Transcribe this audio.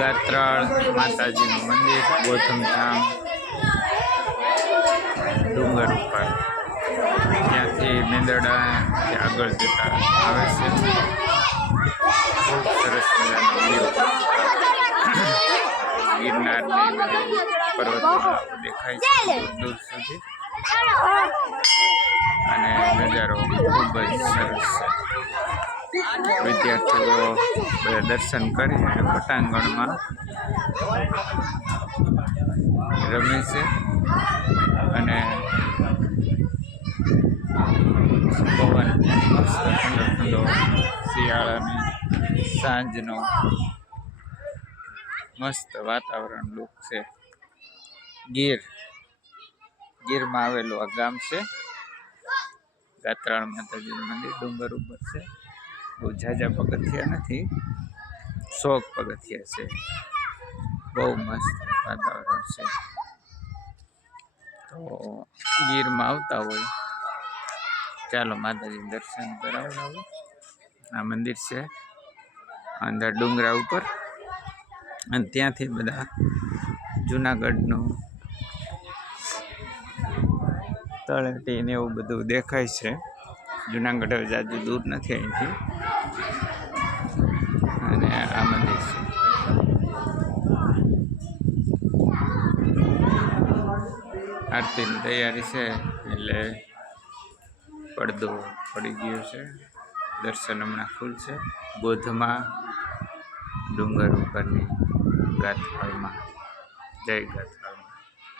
ગાત્રાળ માતાજીનું મંદિર ગોધમધામ ડુંગર ઉપર. ત્યાંથી મેંદરડા આગળ જતા આવે છે. ખૂબ સરસ મજાનો વ્યૂ ગિરનારની દેખાય છે દૂર સુધી. અને નજારો ખૂબ જ સરસ છે. વિદ્યાર્થીઓ દર્શન કરી અને પટાંગણમાં રમે છે. અને પવન ઠંડો ઠંડો શિયાળાની સાંજનો મસ્ત વાતાવરણ લુક છે. ગીર, ગીરમાં આવેલું આ ગામ છે. ગાત્રાળ માતાજીનું મંદિર ડુંગર ઉપર છે. બહુ ઝાઝા પગથિયા નથી. શોખ પગથિયા છે. બહુ મસ્ત વાતાવરણ છે. તો ગીરમાં આવતા હોય. ચાલો માતાજી દર્શન કરાવડાવું. આ મંદિર છે. અંદર ડુંગરા ઉપર. અને ત્યાંથી બધા જુનાગઢનું તળેટી ને એવું બધું દેખાય છે. જુનાગઢ હવે જાજુ દૂર નથી અહીંથી. અને આ મંદિર છે. આરતીની તૈયારી છે, એટલે પડદો પડી ગયો છે. દર્શન હમણાં ખુલશે બોધમાં ડુંગર ઉપરની ગાથાળમાં. જય ગાથા